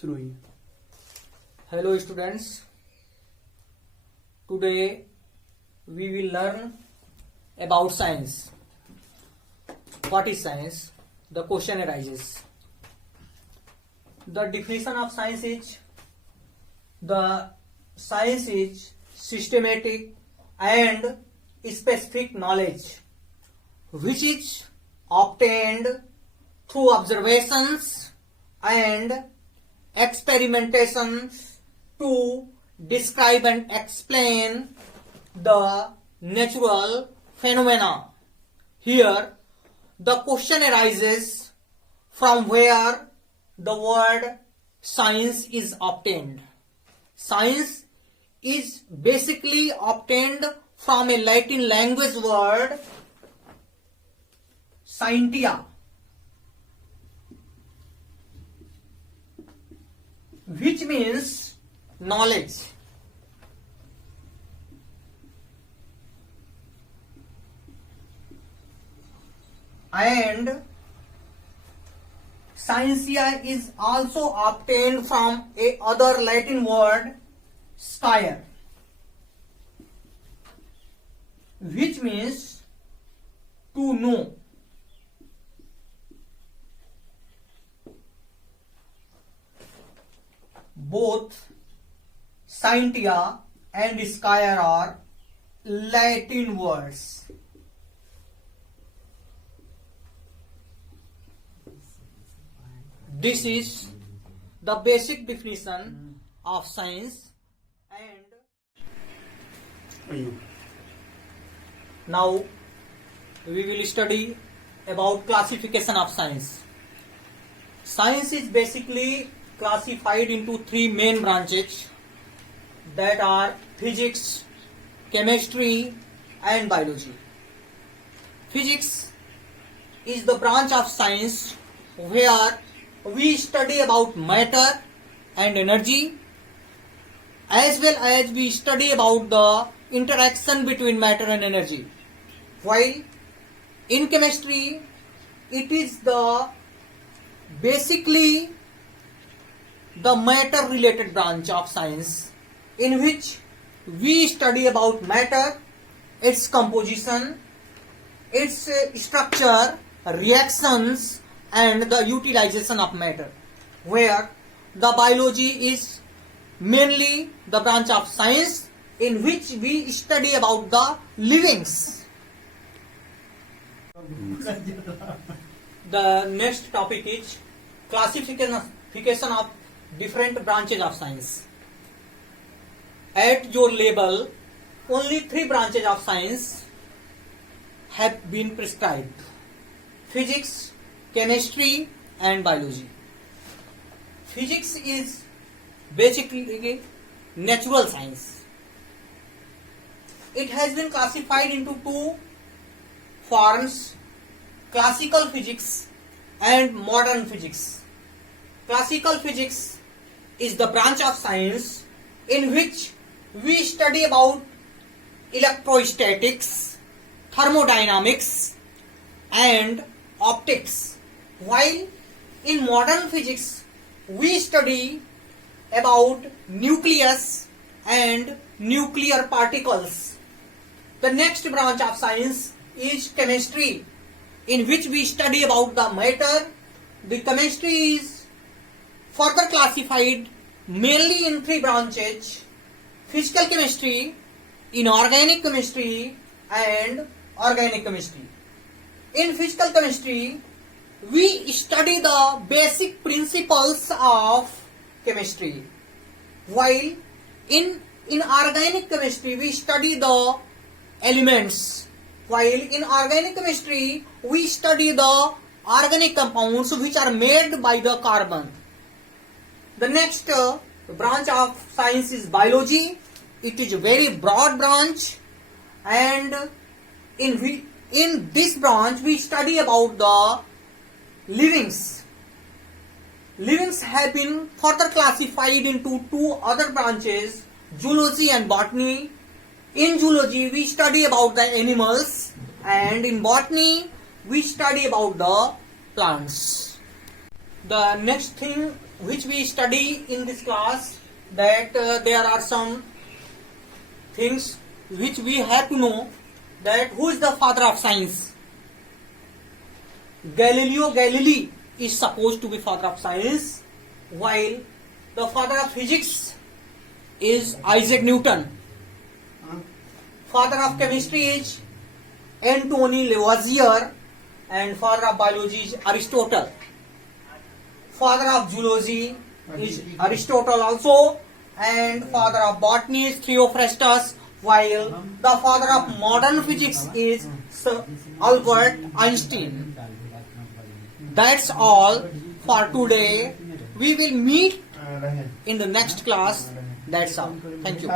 शुरू हुई। Hello students, today we will learn about science. What is science? The question arises. The definition of science is the science is systematic and specific knowledge which is obtained through observations and experimentations to describe and explain the natural phenomena. Here, the question arises from where the word science is obtained. Science is basically obtained from a Latin language word scientia, which means knowledge. And scientia is also obtained from a other Latin word scire, which means to know. Both scientia and scire are Latin words. This is the basic definition of science, and now we will study about classification of science. Science is basically classified into three main branches, that are physics, chemistry and biology. Physics is the branch of science where we study about matter and energy, as well as we study about the interaction between matter and energy. While in chemistry, it is the basically the matter related branch of science, in which we study about matter, its composition, its structure, reactions and the utilization of matter. Where the biology is mainly the branch of science in which we study about the livings. The next topic is classification of different branches of science. At your level, only three branches of science have been prescribed: physics, chemistry and biology. Physics is basically natural science. It has been classified into two forms: classical physics and modern physics. Classical physics is the branch of science in which we study about electrostatics, thermodynamics and optics. While in modern physics we study about nucleus and nuclear particles. The next branch of science is chemistry, in which we study about the matter. The chemistry is further classified mainly in three branches: physical chemistry, inorganic chemistry and organic chemistry. In physical chemistry, we study the basic principles of chemistry, while in organic chemistry we study the elements, while in organic chemistry we study the organic compounds which are made by the carbon. The next branch of science is biology. It is a very broad branch, and in this branch we study about the livings. Livings have been further classified into two other branches: zoology and botany. In zoology we study about the animals, and in botany we study about the plants. The next thing which we study in this class, that there are some things which we have to know, that who is the father of science. Galileo Galilei is supposed to be father of science, while the father of physics is Isaac Newton. Father of chemistry is Antoine Lavoisier, and father of biology is Aristotle. Father of zoology is Aristotle also, and father of botany is Theophrastus, while the father of modern physics is Sir Albert Einstein. That's all for today. We will meet in the next class. That's all. Thank you.